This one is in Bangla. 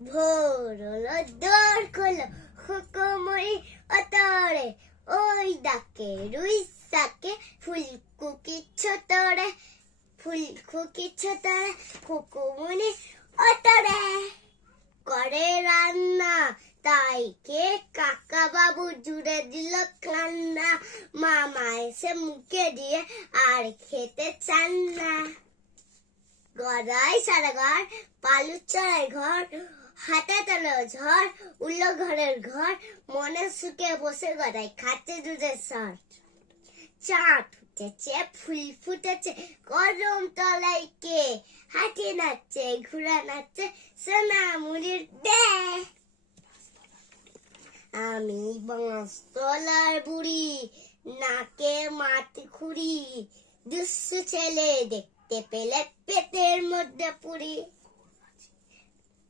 ভোর হলো দৌড় খোলো হুকুমরি অতরে ওই ডাকে রুই সাকে ফুলকুকি ছোটরে ফুলকুকি ছোটরে হুকুমরি অতরে করে রান্না তাই কে কাকা বাবু জুড়ে দিল কান্না মামা এসে মুখে দিয়ে আর খেতে চান না গড়াই সারা ঘর পালু চড়াই ঘর হাতে তলো ঝড় উল্লো ঘরের ঘর মনে সুখে বসে গড়াই খাচ্ছে দুধের সর চাঁদ ফুটেছে ফুল ফুটেছে গরম তলায় কে হাঁটি নাচছে ঘুরা নাচছে সোনা মুড়ির দে আমি বাঁশ তলার বুড়ি নাকে মাটি খুঁড়ি দুষ্টু ছেলে দেখতে পেলে পেটের মধ্যে পুরি